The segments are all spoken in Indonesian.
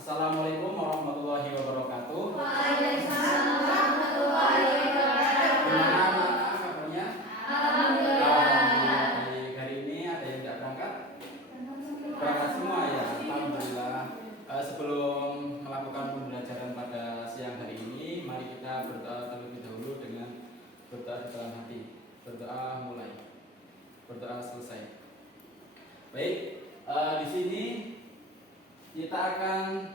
Assalamualaikum warahmatullahi wabarakatuh. Waalaikumsalam warahmatullahi wabarakatuh. Gimana kabarnya? Alhamdulillah. Baik, hari ini ada yang tidak berangkat? Berangkat semua ya, alhamdulillah. Sebelum melakukan pembelajaran pada siang hari ini, mari kita berdoa terlebih dahulu dengan berdoa di dalam hati. Berdoa mulai, berdoa selesai. Baik, di sini kita akan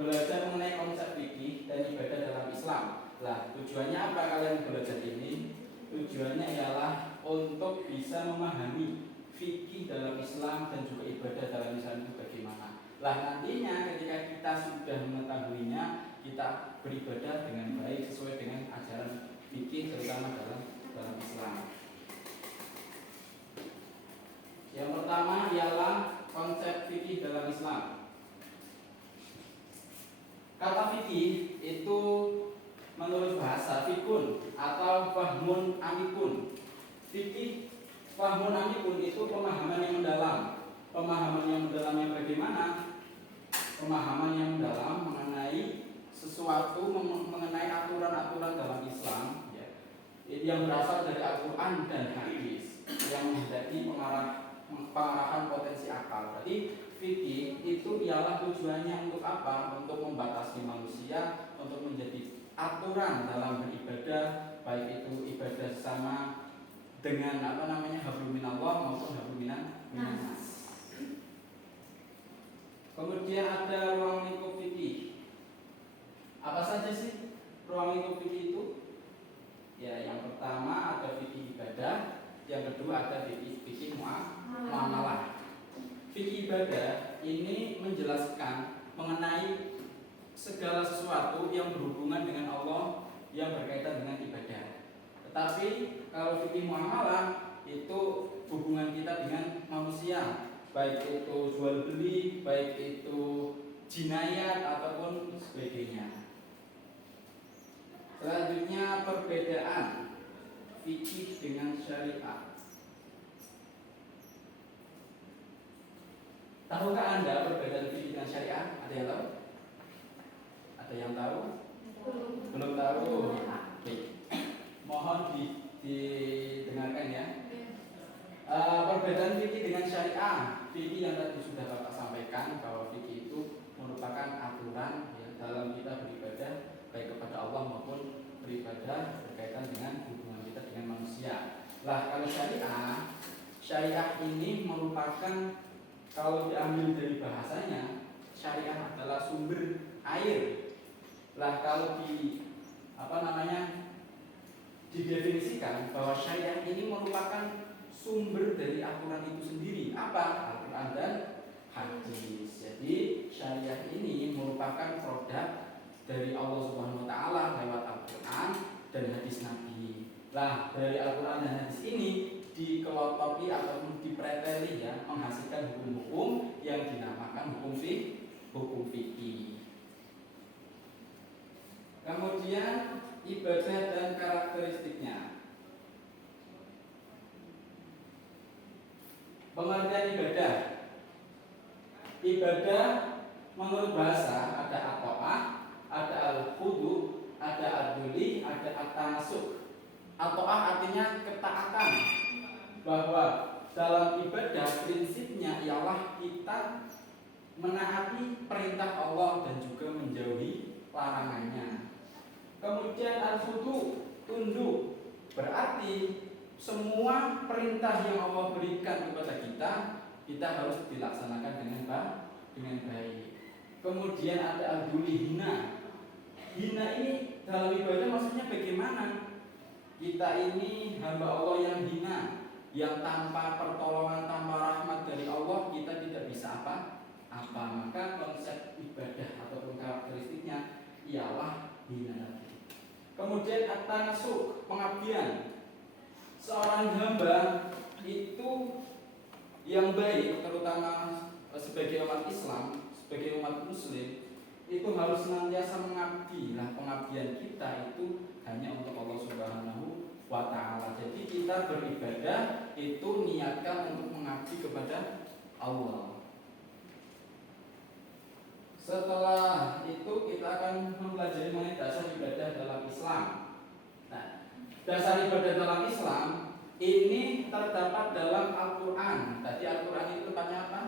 belajar mengenai konsep fikih dan ibadah dalam Islam. Lah, tujuannya apa kalian belajar ini? Tujuannya ialah untuk bisa memahami fikih dalam Islam dan juga ibadah dalam Islam itu bagaimana. Lah, nantinya ketika kita sudah mengetahuinya, kita beribadah dengan baik sesuai dengan ajaran fikih terutama dalam Islam. Yang pertama ialah konsep fikih dalam Islam. Kata fikih itu menurut bahasa fikun atau fahmun amikun. Fikih fahmun amikun itu pemahaman yang mendalam. Pemahaman yang mendalam yang bagaimana? Pemahaman yang mendalam mengenai sesuatu, mengenai aturan-aturan dalam Islam ya, yang berasal dari Al-Quran dan hadis yang menjadi pengarahan potensi akal. Berarti fikih itu ialah tujuannya untuk apa? Untuk membatasi manusia, untuk menjadi aturan dalam beribadah, baik itu ibadah sama dengan hablum minallah maupun hablum minannas. Kemudian ada ruang lingkup fikih. Apa saja sih ruang lingkup fikih itu? Ya, yang pertama ada fikih ibadah, yang kedua ada fikih muamalah. Fikih ibadah ini menjelaskan mengenai segala sesuatu yang berhubungan dengan Allah yang berkaitan dengan ibadah. Tetapi kalau fikih muamalah itu hubungan kita dengan manusia, baik itu jual beli, baik itu jinayat ataupun sebagainya. Selanjutnya perbedaan fikih dengan syariah. Tahukah Anda perbedaan fikih dengan syariah? Ada yang tahu? Ada yang tahu? Belum tahu? Oke. Mohon didengarkan ya. Perbedaan fikih dengan syariah. Fikih yang tadi sudah Bapak sampaikan bahwa fikih itu merupakan aturan ya, dalam kita beribadah baik kepada Allah maupun beribadah berkaitan dengan hubungan kita dengan manusia. Lah, kalau syariah ini merupakan, kalau diambil dari bahasanya, syariah adalah sumber air. Lah, kalau didefinisikan bahwa syariah ini merupakan sumber dari aturan itu sendiri. Apa? Al-Quran dan hadis. Jadi syariah ini merupakan produk dari Allah Subhanahu wa taala lewat Al-Quran dan hadis Nabi. Lah, dari Al-Quran dan hadis ini dikelotoki ataupun dipreteli ya, menghasilkan hukum-hukum yang dinamakan hukum fikih. Kemudian ibadah dan karakteristiknya. Pengertian ibadah. Ibadah menurut bahasa ada at-ta'ah, ada al-khudu, ada ad-duli, ada at-tanasuk. At-ta'ah artinya ketaatan. Bahwa dalam ibadah prinsipnya ialah kita menaati perintah Allah dan juga menjauhi larangannya. Kemudian al-khudu, tunduk, berarti semua perintah yang Allah berikan kepada kita harus dilaksanakan dengan baik. Kemudian ada al-duli, hina. Hina ini dalam ibadah maksudnya bagaimana? Kita ini hamba Allah yang hina, yang tanpa pertolongan, tanpa rahmat dari Allah kita tidak bisa apa. Maka konsep ibadah ataupun karakteristiknya ialah hina. Kemudian at-tanasuk, pengabdian. Seorang hamba itu yang baik, terutama sebagai umat Islam, sebagai umat Muslim, itu harus senantiasa mengabdi. Nah, pengabdian kita itu hanya untuk Allah Subhanahu wa taala. Jadi kita beribadah itu niatkan untuk mengabdi kepada Allah. Setelah itu kita akan mempelajari mengenai dasar ibadah dalam Islam. Nah, dasar ibadah dalam Islam ini terdapat dalam Al-Quran. Tadi Al-Quran itu tempatnya apa?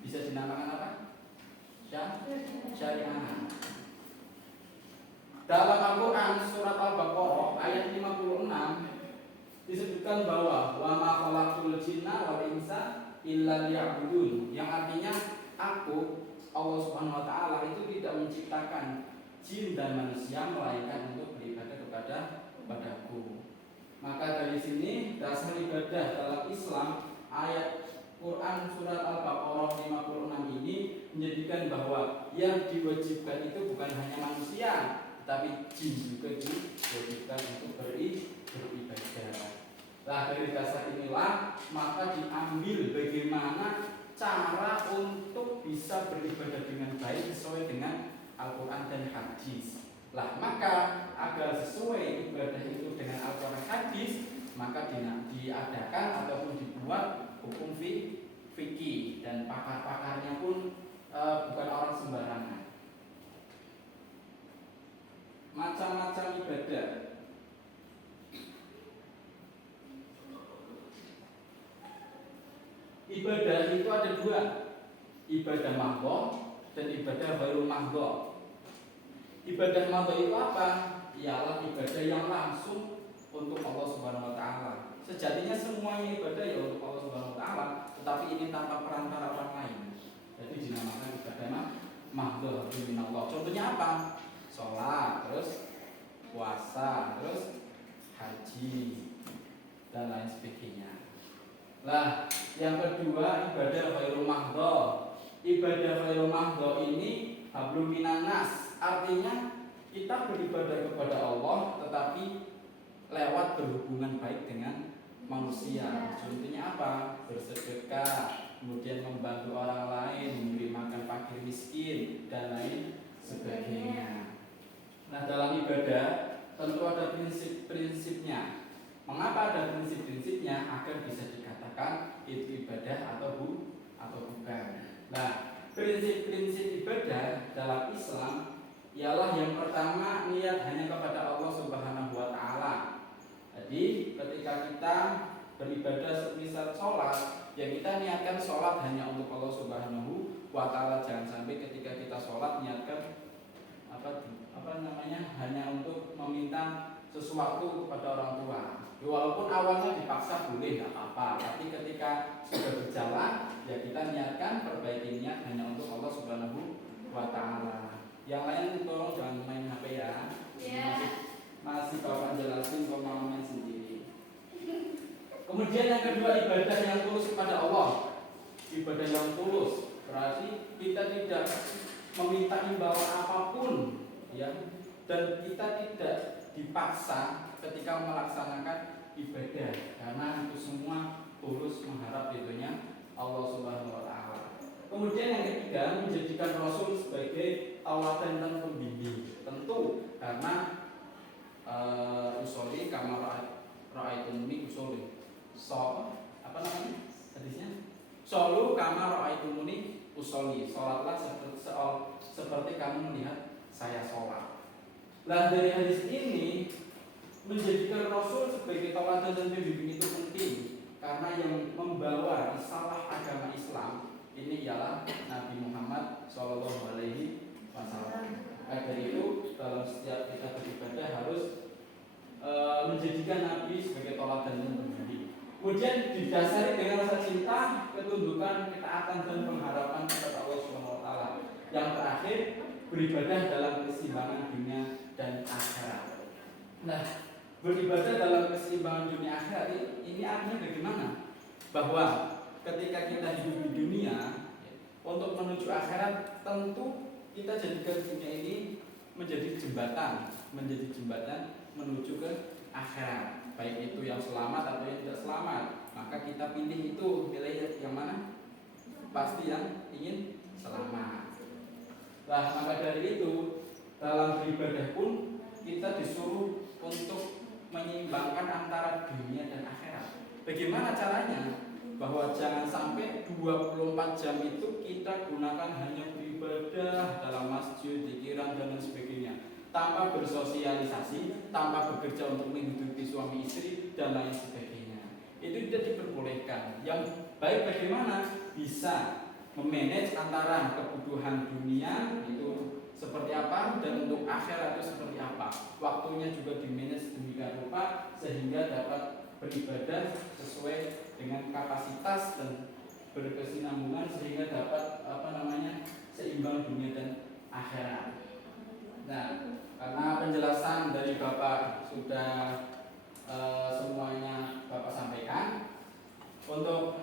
Bisa dinamakan apa? Syariah. Dalam Al-Quran surat Al-Baqarah ayat 56 disebutkan bahwa wa ma khalaqtul jinna wal insa illa liya'budun, yang artinya aku Allah Subhanahu wa taala itu tidak menciptakan jin dan manusia melainkan untuk beribadah kepadaku. Maka dari sini dasar ibadah dalam Islam ayat Quran surat Al-Baqarah 56 ini menjadikan bahwa yang diwajibkan itu bukan hanya manusia, tetapi jin juga diwajibkan untuk beribadah. Nah, dari dasar inilah maka diambil bagaimana cara untuk bisa beribadah dengan baik sesuai dengan Al-Quran dan hadis. Lah, maka agar sesuai ibadah itu dengan Al-Quran hadis, maka diadakan ataupun dibuat hukum fikih, dan pakar-pakarnya pun bukan orang sembarangan. Macam-macam ibadah. Ibadah itu ada dua, ibadah mahdhah dan ibadah ghairul mahdhah. Ibadah mahdhah itu apa? Ialah ibadah yang langsung untuk Allah Subhanahu wa taala. Sejatinya semuanya ibadah ya untuk Allah Subhanahu wa taala, tetapi ini tanpa perantara orang lain. Jadi dinamakan ibadah mahdhah minallah. Contohnya apa? Sholat, terus puasa, terus haji dan lain sebagainya. Lah, yang kedua ibadah ghairul mahdhah. Ibadah ghairul mahdhah ini hablum minan nas. Artinya kita beribadah kepada Allah tetapi lewat berhubungan baik dengan manusia. Contohnya apa? Bersedekah, kemudian membantu orang lain, memberi makan fakir miskin dan lain sebagainya. Nah, dalam ibadah tentu ada prinsip-prinsipnya. Mengapa ada prinsip-prinsipnya? Agar bisa dikatakan itu ibadah atau bukan. Nah, prinsip-prinsip ibadah dalam Islam ialah yang pertama, niat hanya kepada Allah Subhanahu wa taala. Jadi ketika kita beribadah semisal sholat, ya kita niatkan sholat hanya untuk Allah Subhanahu wa taala. Jangan sampai ketika kita sholat niatkan hanya untuk meminta sesuatu kepada orang tua. Walaupun awalnya dipaksa boleh, nggak apa-apa. Tapi ketika sudah berjalan, ya kita niatkan perbaiki niat hanya untuk Allah Subhanahu wa taala. Yang lain tolong jangan main HP ya. Masih Bapak jelasin kok mau main sendiri. Kemudian yang kedua, ibadah yang tulus kepada Allah. Ibadah yang tulus berarti kita tidak meminta imbalan apapun, ya, dan kita tidak dipaksa ketika melaksanakan ibadah, karena itu semua tulus mengharap ridhonya Allah Subhanahu wa taala. Kemudian yang ketiga, menjadikan Rasul sebagai tauladan dan pembimbing. Tentu karena usoli kamar ra'aitumuni usoli. Hadisnya? Solu kamar ra'aitumuni usoli. Salatlah seperti kamu melihat saya sholat. Nah, dari hadis ini menjadikan Rasul sebagai tauladan dan pembimbing itu penting, karena yang membawa risalah agama Islam ini ialah Nabi Muhammad Shallallahu Alaihi Wasallam. Dari itu dalam setiap kita beribadah harus menjadikan Nabi sebagai tauladan dan pembimbing. Kemudian didasari dengan rasa cinta, ketundukan, ketaatan dan pengharapan kepada Allah Subhanahu Wa Taala. Yang terakhir, beribadah dalam keseimbangan dunia dan akhirat. Nah, beribadah dalam keseimbangan dunia akhirat ini artinya bagaimana? Bahwa ketika kita hidup di dunia, untuk menuju akhirat tentu kita jadikan dunia ini menjadi jembatan menuju ke akhirat, baik itu yang selamat atau yang tidak selamat. Maka kita pilih itu, pilih yang mana? Pasti yang ingin selamat. Nah, maka dari itu dalam beribadah pun kita disuruh untuk menyeimbangkan antara dunia dan akhirat. Bagaimana caranya? Bahwa jangan sampai 24 jam itu kita gunakan hanya beribadah dalam tanpa bersosialisasi, tanpa bekerja untuk menghidupi suami istri dan lain sebagainya. Itu tidak diperbolehkan. Yang baik bagaimana bisa memanage antara kebutuhan dunia itu seperti apa dan untuk akhirat itu seperti apa. Waktunya juga dimanage demikian rupa sehingga dapat beribadah sesuai dengan kapasitas dan berkesinambungan sehingga dapat seimbang dunia dan akhirat. Nah, karena penjelasan dari Bapak sudah semuanya Bapak sampaikan, untuk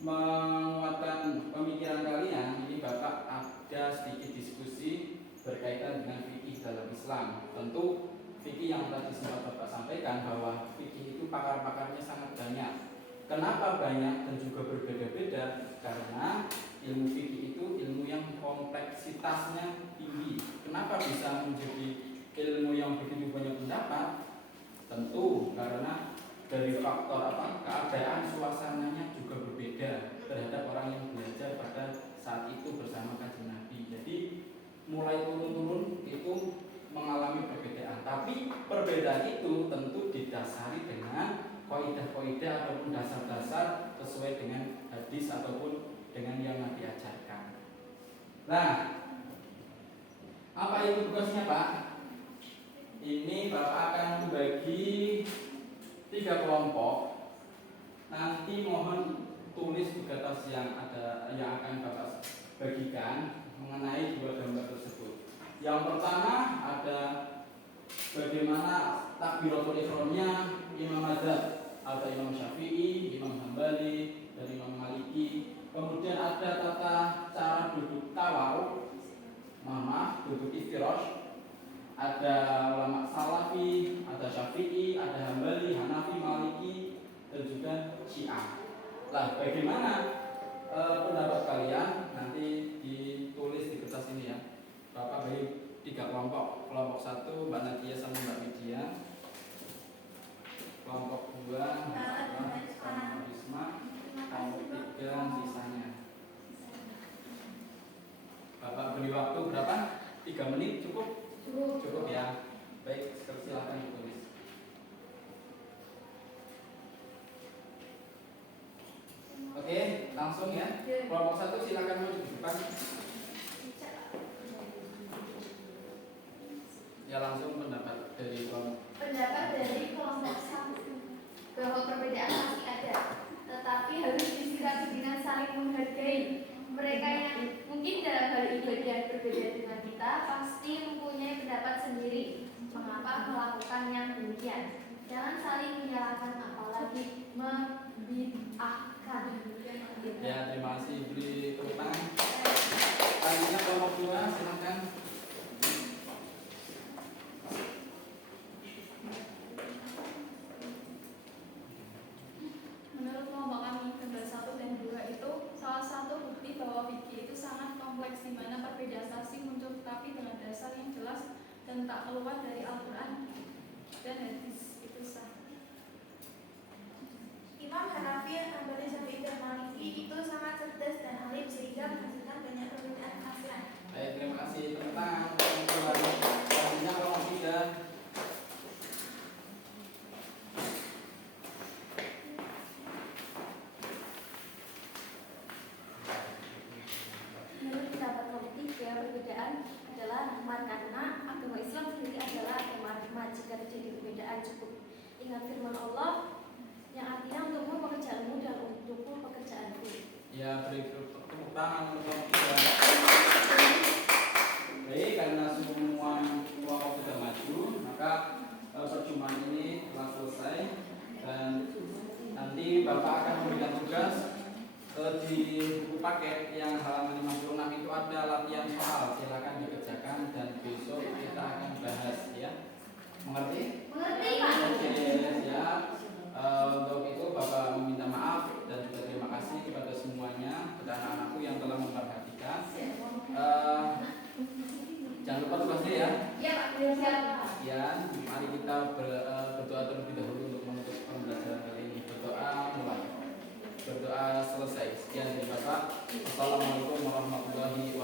menguatkan pemikiran kalian, ini Bapak ada sedikit diskusi berkaitan dengan fikih dalam Islam. Tentu fikih yang tadi sempat Bapak sampaikan bahwa fikih itu pakar-pakarnya sangat banyak. Kenapa banyak dan juga berbeda-beda? Karena ilmu fikih itu ilmu yang kompleksitasnya tinggi. Kenapa bisa menjadi ilmu yang begitu banyak pendapat? Tentu karena dari faktor keadaan suasananya juga berbeda terhadap orang yang belajar pada saat itu bersama Kanjeng Nabi. Jadi mulai turun-turun itu mengalami perbedaan. Tapi perbedaan itu tentu didasari dengan kaidah-kaidah ataupun dasar-dasar sesuai dengan hadis ataupun dengan yang Nabi ajarkan. Nah, apa itu tugasnya Pak? Ini Bapak akan membagi 3 kelompok. Nanti mohon tulis di kertas yang akan Bapak bagikan mengenai 2 gambar tersebut. Yang pertama ada bagaimana takbiratul ihramnya Imam Madzhab, ada Imam Syafi'i, Imam Hambali, dan Imam Maliki. Kemudian ada tata cara duduk tawarruk, duduk iftirash. Ada ulama Salafi, ada Syafi'i, ada Hambali, Hanafi, Maliki, dan juga Syiah. Lah, bagaimana pendapat kalian? Nanti ditulis di kertas ini ya. Bapak bagi 3 kelompok. Kelompok 1 Mbak Nadia sama Mbak Media. Kelompok 2 sama Bisma. Kelompok 3 sisanya. Bapak beri waktu berapa? 3 menit cukup? Cukup ya. Baik, silakan ditulis. Oke, langsung ya. Kelompok 1 silakan maju di depan. Ya, langsung pendapat dari kelompok 1 bahwa perbedaan masih ada, tetapi harus disikapi dengan saling menghargai. Mereka yang mungkin dalam hal ibadah berbeda dengan kita pasti mempunyai pendapat sendiri mengapa melakukan yang demikian. Jangan saling menyalahkan apalagi membid'ahkan. Ya, terima kasih. Beri tepuk tangan. Selanjutnya kelompok 2 silakan. Menurut kelompok kami, gambar 1 dan 2 itu salah satu bukti bahwa fikih itu sangat kompleks, di mana perbedaan tasik muncul tetapi dengan dasar yang jelas dan tak keluar dari Al-Quran dan hadis. Itu sah. Imam Hanafi, Hambali, Syafi'i, dan Maliki itu sangat cerdas dan alim sehingga menghasilkan banyak perbedaan penafsiran. Baik, terima kasih. Tepuk tangan. Selanjutnya kelompok 3. Menurut pendapat kelompok 3, perbedaan adalah rahmat karena agama Islam sendiri adalah agama rahmat. Jika terjadi perbedaan cukup ingat firman Allah yang artinya untukmu pekerjaanmu dan untukku pekerjaanku. Ya, beri tepuk tangan untuk kelompok 3. Baik, karena semua kelompok sudah maju, maka perjumpaan ini telah selesai dan nanti Bapak akan memberikan tugas di buku paket yang halaman 56 itu ada latihan soal, silakan dikerjakan dan besok kita akan bahas ya. Mengerti? Mengerti Pak? Oke, siap. Untuk itu Bapak meminta maaf dan juga terima kasih kepada semuanya, kepada anak-anakku yang telah memperhatikan. Jangan lupa tugasnya ya. Iya Pak, siap Pak. Sekian, mari kita berdoa terlebih dahulu untuk menutup pembelajaran kali ini. Berdoa mulai. Berdoa selesai. Sekian dari Bapak. Assalamualaikum warahmatullahi wabarakatuh.